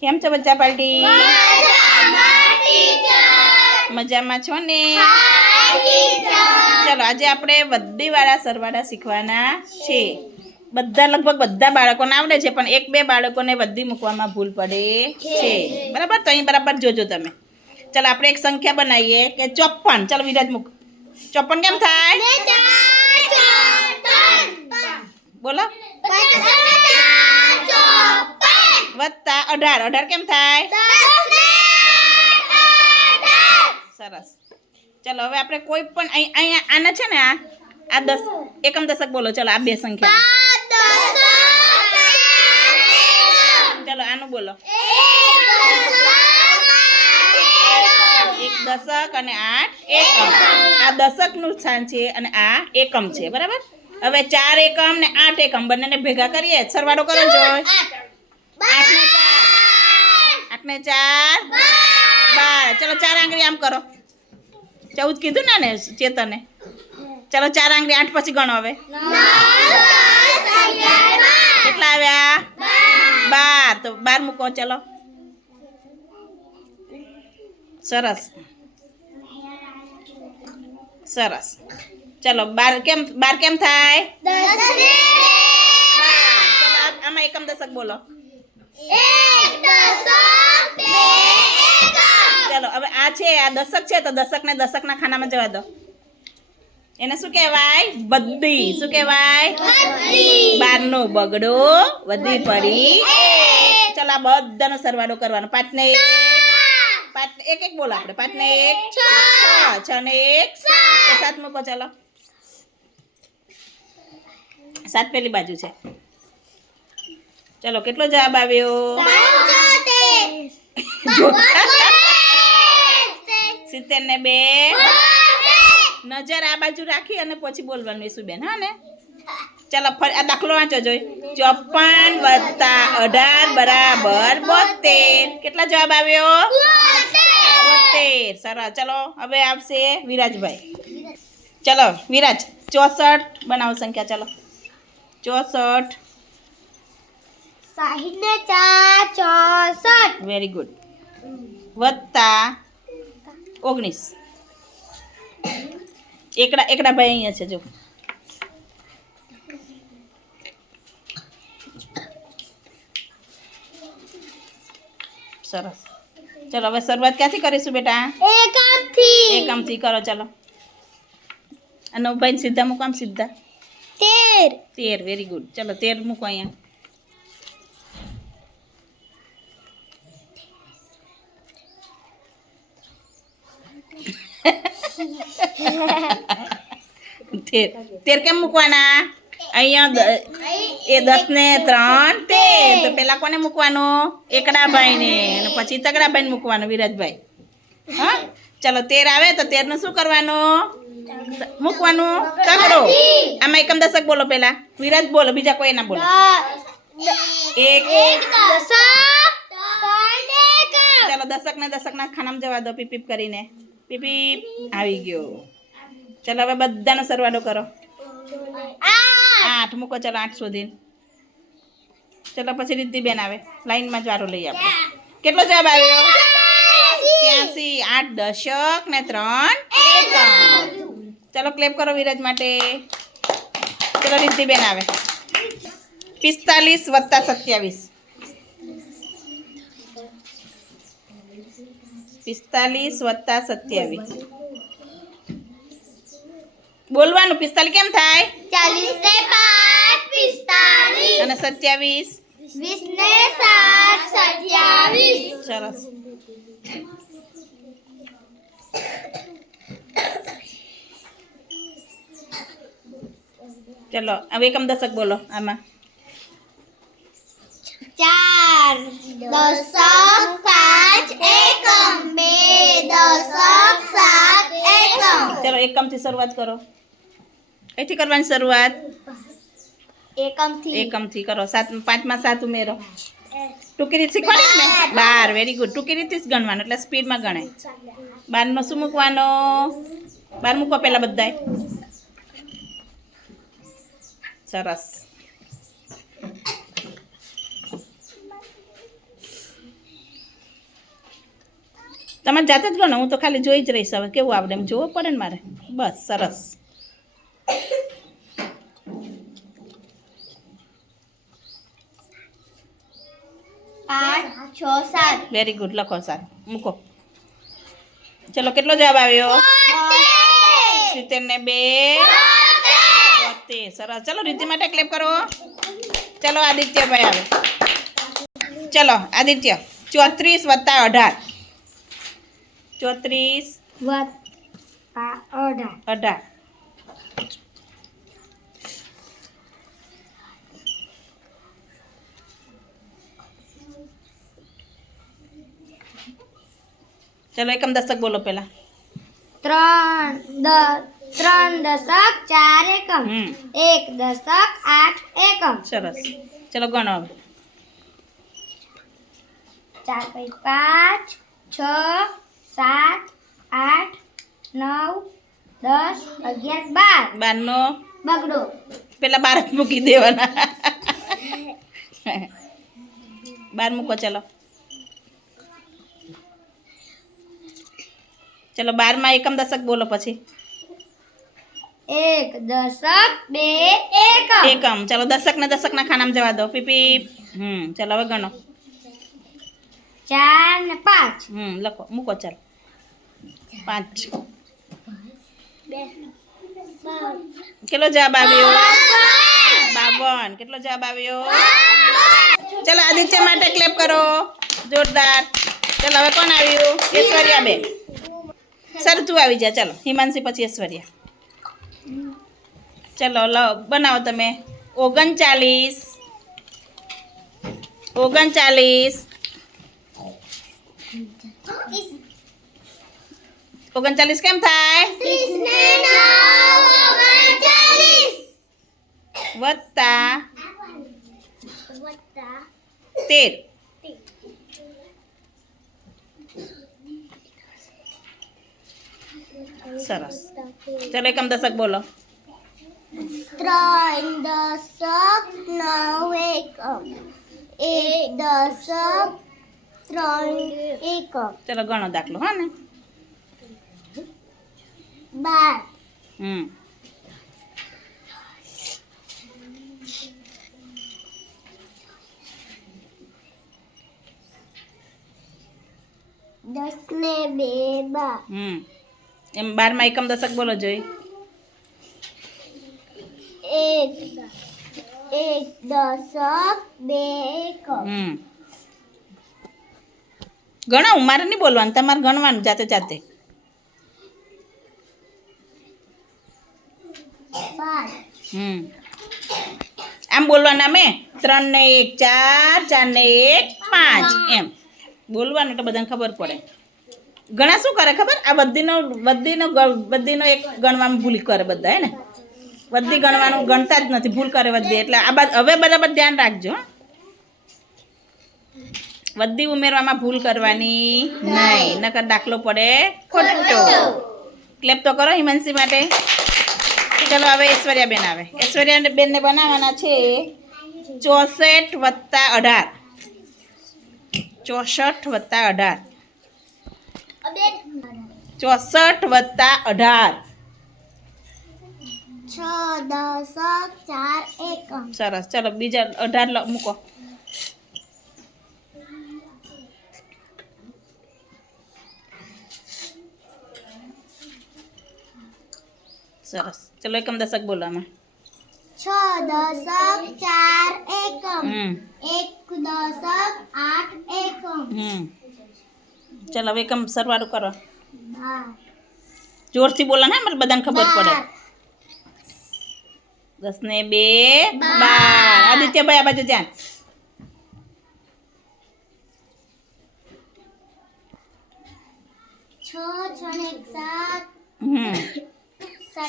કેમ છો બચ્ચા પાર્ટી? મજામાં છો ને? ચલો આજે આપણે બધીવાળા સરવાળા શીખવાના છે. બધા લગભગ બધા બાળકોને આવડે છે પણ એક બે બાળકોને બધી મૂકવામાં ભૂલ પડે છે. બરાબર? તો અહીં બરાબર જોજો તમે. ચલો આપણે એક સંખ્યા બનાવીએ કે ચોપન ચલો વિરાજ મૂક. ચોપન કેમ થાય? બોલો. વત્તા અઢાર. અઢાર કેમ થાય? સરસ. ચલો, હવે આપણે કોઈ પણ અહીં અહીંયા આના છે ને આ? આ દસ એકમ દશક બોલો. ચલો, આ બે સંખ્યા. ચલો, આનું બોલો. એક દશક અને આઠ એકમ. આ દશકનું સ્થાન છે અને આ એકમ છે. બરાબર? હવે ચાર એકમ ને આઠ એકમ બંનેને ભેગા કરીએ. સરવાળો કરો જોય. આઠ ને ચાર. આઠને ચાર. બાર. ચલો ચાર આંગળી આમ કરો. ચૌદ કીધું ને ને ચેતને? ચલો ચાર આંગળી આઠ પછી ગણો હવે. કેટલા આવ્યા? બાર. તો બાર મૂકો ચલો. સરસ. સરસ. ચલો બાર કેમ બાર કેમ થાય. આમાં એકમ દશક બોલો. ચલો હવે આ છે આ દશક છે તો દશકને દશકના ખાનામાં જવા દો. એને શું કહેવાય? બધી. શું કહેવાય? બારનો બગડો વધી પડી. ચલો આ બધાનો સરવાળો કરવાનો. પાંચ ને એક પાંચ એક એક બોલો આપણે. પાંચ ને એક. છ. છ ને એક. સાત મૂકો ચલો. સાત પેલી બાજુ છે. ચલો કેટલો જવાબ આવ્યો? સિત્તેર ને બે. નજર આ બાજુ રાખી અને પછી બોલવાનું ઈસુબેન હા ને? ચાલો ફરી આ દાખલો વાંચો જોઈ. ચોપન વત્તા અઢાર બરાબર બોતેર. કેટલા જવાબ આવ્યો? બોતેર. સરસ. ચલો હવે આવશે વિરાજભાઈ. ચલો વિરાજ ચોસઠ બનાવો સંખ્યા ચલો. ચોસઠ સાહીઠ ને ચાર ચોસઠ. વેરી ગુડ વત્તા ઓગણીસ. એકડા એકડા ભાઈ અહીંયા છે જો. સરસ. ચલો હવે શરૂઆત ક્યાંથી કરીશું બેટા? એકામથી એકમથી કરો ચલો. અને ભાઈ સીધા મૂકો આમ સીધા. તેર. તેર વેરી ગુડ ચલો તેર મૂકો અહીંયા. તેર. તેર કેમ મૂકવાના? અહીંયા એ દસ ને ત્રણ, તેર. તો પેલા કોને મૂકવાનું? એકડાભાઈને. અને પછી તગડાભાઈને મૂકવાનું, વિરાજભાઈ. હા? ચલો, તેર આવે તો તેરનું શું કરવાનું? મૂકવાનું? તગડો. આમાં એકમ દશક બોલો પેલા. વિરાજ બોલો, બીજા કોઈ ના બોલો. એક. ચાલો દશક ને દશક ના ખાનામાં જવા દો, પીપીપ કરીને. પીપીપ. આવી ગયો. ચાલો હવે બધાનો સરવાળો કરો. આઠ. મૂકો ચાલો આઠ સુધી ચાલો પછી રિદ્ધિબેન આવે. લાઈનમાં જ વારો લઈ આપણે કેટલો જવાબ આવ્યો? ત્યાંસી. આઠ દશક ને ત્રણ ચાલો ક્લેપ કરો વિરાજ માટે. ચાલો રિદ્ધિબેન આવે. પિસ્તાલીસ વત્તા સત્યાવીસ. પિસ્તાલીસ વત્તા સત્યાવીસ. બોલવાનું પિસ્તાલીસ કેમ થાય? ચાલીસ ને પાંચ પિસ્તાલીસ. અને સત્યાવીસ? વીસ ને સાત સત્યાવીસ. સરસ. ચલો હવે એકમ દશક બોલો આમાં. ચાર દશક પાંચ એકમ. બે દશક સાત એકમ. ચલો એકમથી શરૂઆત કરો. અહીંથી કરવાની શરૂઆત? એકમ એકમથી કરો. સાત પાંચમાં સાત ઉમેરો. ટૂંકી રીત શીખવાની ને? બાર. વેરી ગુડ ટૂંકી રીતથી જ ગણવાનું એટલે સ્પીડમાં ગણાય. બારનો શું મૂકવાનો? બાર મૂકો પહેલાં બધાય. સરસ. તમારે જાતે જ ગણો હું તો ખાલી જોઈ જ રહીશ હવે. કેવું આવડે? એમ જોવો પડે ને મારે? બસ સરસ. આઠ છ સાત વેરી ગુડ લખો સાત મૂકો. ચલો કેટલો જવાબ આવ્યો? સિત્તેર ને બે. બોતેર સરસ. ચલો રીતિ માટે ક્લેપ કરો. ચલો આદિત્યભાઈ આવે. ચલો આદિત્ય. ચોત્રીસ વત્તા અઢાર. ચોત્રીસ અઢાર. અઢાર. ચલો એકમ દશક બોલો પેલા ત્રણ દ ત્રણ દશક ચાર એકમ. એક દશક આઠ એકમ. સરસ. ચલો ગણો હવે. ચાર પછી પાંચ છ સાત આઠ નવ દસ અગિયાર બાર. બારનો. બગડો. પેલા બાર મૂકી દેવાના. બાર મૂકો ચલો. ચલો બારમાં એકમ દશક બોલો પછી. એક દશક બે એકમ. એકમ. ચલો દશક ને દશકના ખાનામાં જવા દો. પીપી હમ ચલો હવે ગણો. ચાર ને પાંચ. હમ લખો મૂકો ચાલો. પાંચ. કેટલો જવાબ આવ્યો? બાવન. કેટલો જવાબ આવ્યો? ચલો આદિત્ય માટે ક્લેપ કરો. જોરદાર. ચલો હવે કોણ આવ્યું? ઐશ્વર્યા બેન સર, તું આવી જા, ચલો. હિમાંશી પછી ઐશ્વર્યા. ચલો લો બનાવો તમે. ઓગણચાલીસ. ઓગણચાલીસ. ઓગણચાલીસ કેમ થાય? વત્તા. તેર. સરસ. ચલો એકમ દશક બોલો. ત્રણ દશક નવ એકમ. એક દશક ત્રણ એકમ. ચલો ગણો દાખલો હા ને. બાર. હમ. દસ ને બે બાર. હમ. એમ બારમાં એકમ દશક બોલો જોઈ. એક એક દશક બે એકમ. ગણો મારે નહીં બોલવાનું તમારે ગણવાનું જાતે જાતે. હમ. આમ બોલવાના મેં ત્રણ ને એક ચાર ચાર ને એક પાંચ. એમ. બોલવાનું એટલે બધાને ખબર પડે. ઘણા શું કરે ખબર? આ બધીનો બધીનો બધીનો એક ગણવામાં ભૂલ કરે બધા, હે ને? બધી ગણવાનું ગણતા જ નથી, ભૂલ કરે બધી. એટલે આ હવે બરાબર ધ્યાન રાખજો બધી ઉમેરવામાં ભૂલ કરવાની નહીં, નકર દાખલો પડે ખોટો. ક્લેપ તો કરો હિમાંશી માટે. ચલો, હવે ઐશ્વર્યા બેન આવે. ઐશ્વર્યા બેનને બનાવવાના છે ચોસઠ વત્તા અઢાર. ચોસઠ વત્તા અઢાર. ચોસઠ વત્તા અઢાર. સરસ. ચલો બીજા અઢાર મૂકો. સરસ. ચલો એકમ દશક બોલો આમાં. છ દશક ચાર એકમ. એક દશક આઠ એકમ. ચલો હવે એકમ સરવાળો કરો. જોરથી બોલો ને મને બધાને ખબર પડે. દસ ને બે બાર. આદિત્યભાઈ આ બાજુ ધ્યાન.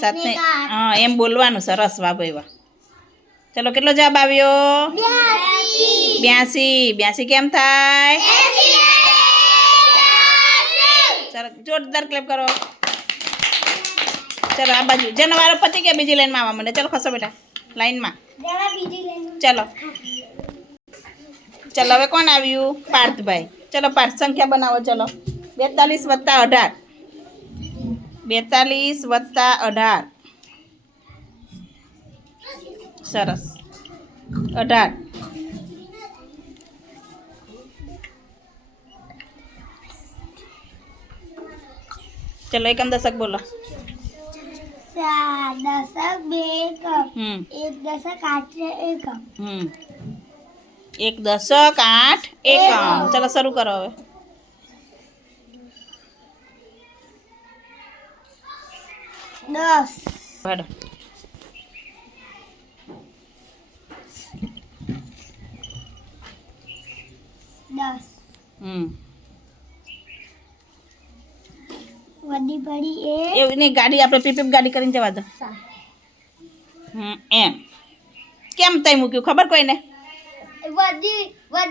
સાત. ને હા એમ બોલવાનું સરસ વાહ ભાઈ વાહ. ચલો કેટલો જવાબ આવ્યો? બ્યાસી. બ્યાસી. કેમ થાય? જોરદાર ક્લેપ કરો. ચલો, આ બાજુ. જેનો વારો પતી ગયા, બીજી લાઈનમાં આવવા મને ચલો, ખસો બેટા. લાઈનમાં ચલો. ચલો, હવે કોણ આવ્યું? પાર્થભાઈ. ચલો, પાર્થ, સંખ્યા બનાવો, ચલો. બેતાલીસ વત્તા અઢાર. બેતાલીસ વત્તા અઢાર. સરસ. અઢાર. ચલો એકમ દશક બોલો. દશક બે એકમ. એક દશક આઠ એકમ. એક દશક આઠ એકમ. ચલો શરૂ કરો હવે. દસ. હેડો દસ. હમ. વડી એ એવું નહીં ગાડી આપણે પીપીપ ગાડી કરીને જવા દો. હમ એમ. કેમ તઈ મૂક્યું? ખબર કોઈને?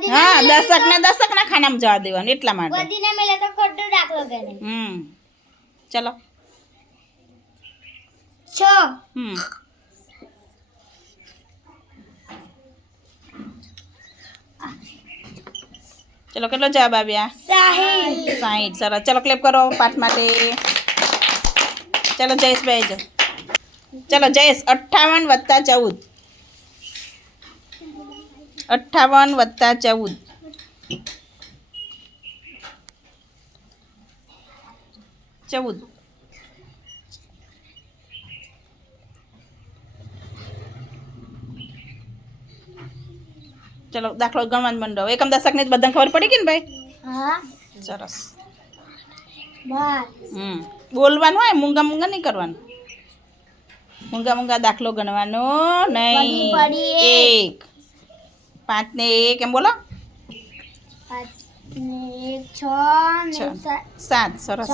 હા દશક ને દશક ના ખાનામાં જવા દેવાનું એટલા માટે. વડી મેલે તો ખોટો દાખલો ગણે હમ. ચલો. છ. હમ. ચલો કેટલો જવાબ આવ્યા? સાહીઠ. સાઈઠ સરસ. ચલો ક્લેપ કરો પાઠ માટે. ચલો જયેશભાઈ જો ચલો જયેશ અઠ્ઠાવન વત્તા ચૌદ અઠ્ઠાવન વત્તા ચૌદ ચૌદ ચલો દાખલો ગણવાનું મંડો એકમ દશકની જ બધાને ખબર પડી ગઈ ને ભાઈ હા સરસ બાર હમ બોલવાનું હોય મૂંગા મૂંગા નહીં કરવાનું? મૂંગા મૂંગા દાખલો ગણવાનો નહીં. એક. પાંચ ને એક એમ બોલો. સાત. સરસ.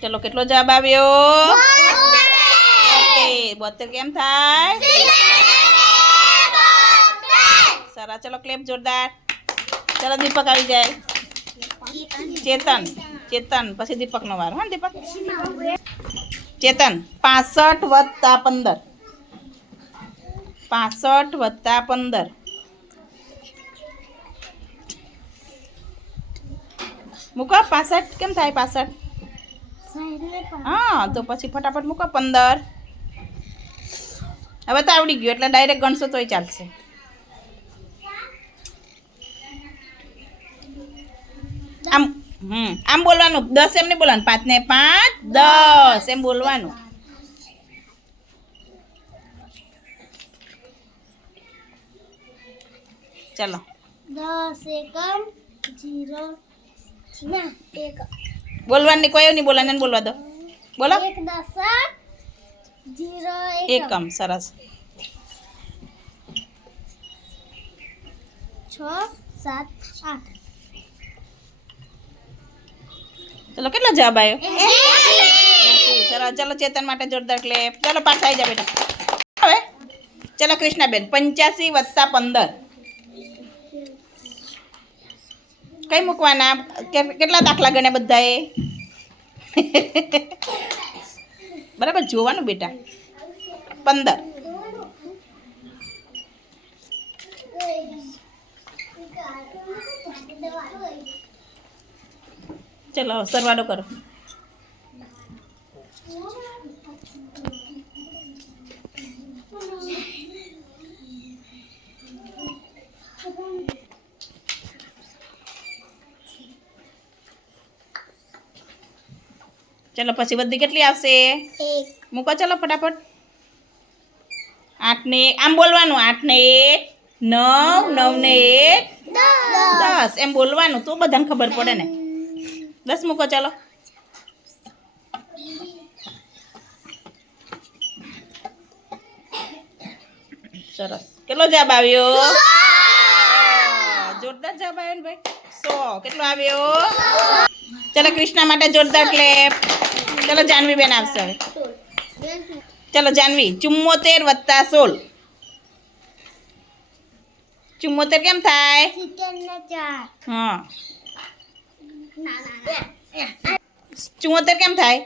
ચલો કેટલો જવાબ આવ્યો? બોતેર. કેમ થાય? સરસ ચલો ક્લેપ જોરદાર. ચલો દીપક આવી જાય. ચેતન ચેતન, પછી દીપકનો વાર. હા, દીપક? ચેતન, પાસઠ વત્તા પંદર. પાસઠ વત્તા પંદર. મૂકો, પાસઠ. કેમ થાય પાસઠ? હા, તો પછી ફટાફટ મૂકો, પંદર. હવે તો આવડી ગયું, એટલે ડાયરેક્ટ ગણશો તોય ચાલશે. આમ હમ આમ બોલવાનું. દસ એમ નહીં બોલવાનું. પાંચ ને પાંચ દસ એમ બોલવાનું. ચલો. દસ એકમ જીરો ના એક. બોલવાનું કોઈ નહીં બોલવાનું બોલવા દો. બોલો. એક દશક જીરો એકમ સરસ. છ સાત આઠ. ચલો કેટલો જવાબ આવ્યો. સરસ ચલો ચેતન માટે જોરદાર ક્લેપ. ચલો પાસ આવી જા બેટા. હવે ચલો કૃષ્ણાબેન પંચ્યાસી વત્તા પંદર. કઈ મૂકવાના? કેટલા દાખલા ગણે બધાએ? બરાબર જોવાનું બેટા. પંદર. ચલો સરવાળો કરો. ચલો પછી બધી કેટલી આવશે? મૂકો ચલો ફટાફટ. આઠ ને આમ બોલવાનું આઠ ને એક નવ નવ ને એક દસ. એમ બોલવાનું તો બધાને ખબર પડે ને. દસ મૂકો ચાલો સરસ. કેટલો જવાબ આવ્યો? જોરદાર જવાબ આવ્યો ને ભાઈ. સો. કેટલો આવ્યો? ચલો કૃષ્ણા માટે જોરદાર ક્લેપ ચલો જાનવી બેન આવશે હવે. ચલો જાનવી ચુમ્મોતેર વત્તા સોળ. ચુમ્મોતેર કેમ થાય? હા. ચુમ્મોતેર કેમ થાય?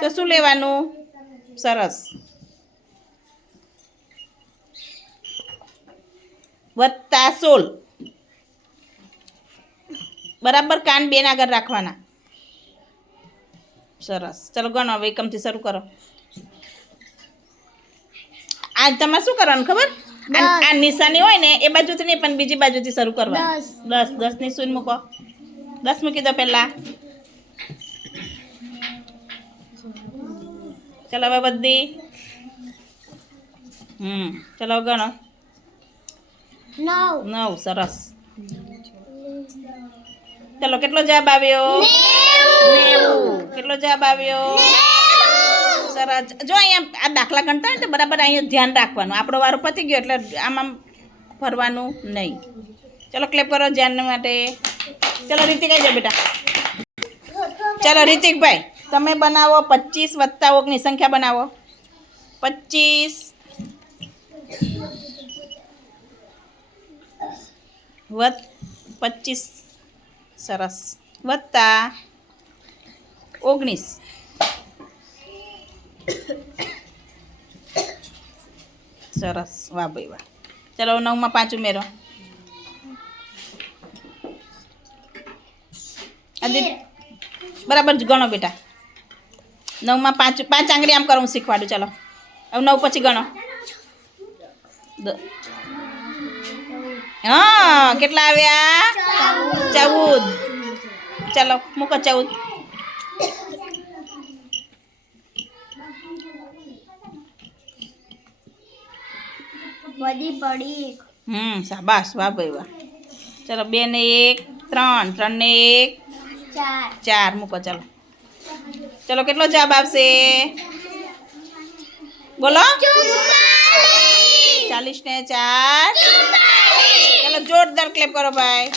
તો શું લેવાનું? સરસ. વત્તા સોળ. બરાબર કાન બેન આગળ રાખવાના. સરસ. ચલો ગણો હવે એકમથી શરૂ કરો. આજ તમારે શું કરવાનું ખબર? આ નિશાની હોય ને એ બાજુથી નહીં પણ બીજી બાજુથી શરૂ કરવાનું. દસ. દસ. ની સૂન મૂકો. દસ મૂકી દો પહેલાં. ચલો હવે બધી. હમ ચલો ગણો. નવ. નવ સરસ. ચલો કેટલો જવાબ આવ્યો? નેવું. કેટલો જવાબ આવ્યો? સરસ. જો અહીંયા આ દાખલા ગણતા હોય ને તો બરાબર અહીંયા ધ્યાન રાખવાનું. આપણો વારો પતી ગયો એટલે આમ આમ ફરવાનું નહીં. ચલો ક્લેપ કરો ધ્યાન માટે. ચલો રીતિક આવી જાઓ બેટા. ચલો રીતિકભાઈ તમે બનાવો પચીસ વત્તા ઓગણીસ સંખ્યા બનાવો. પચીસ વત પચીસ સરસ. વત્તા ઓગણીસ. સરસ, વાહ ભાઈ વાહ. ચલો નવમાં પાંચ ઉમેરો. બરાબર જ ગણો બેટા નવમાં પાંચ પાંચ આંગળી આમ કરો હું શીખવાડું ચાલો હવે નવ પછી ગણો દ- હા કેટલા આવ્યા ચૌદ ચાલો મૂકો ચૌદ વધી પડી હમ શાબાશ વાહ ભાઈ વાહ ચાલો બે ને એક ત્રણ ત્રણ ને એક ચાર ચાર. મૂકો ચાલો. ચલો કેટલો જવાબ આવશે? બોલો. ચાલીસ ને ચાર. ચાલો જોરદાર ક્લેપ કરો ભાઈ.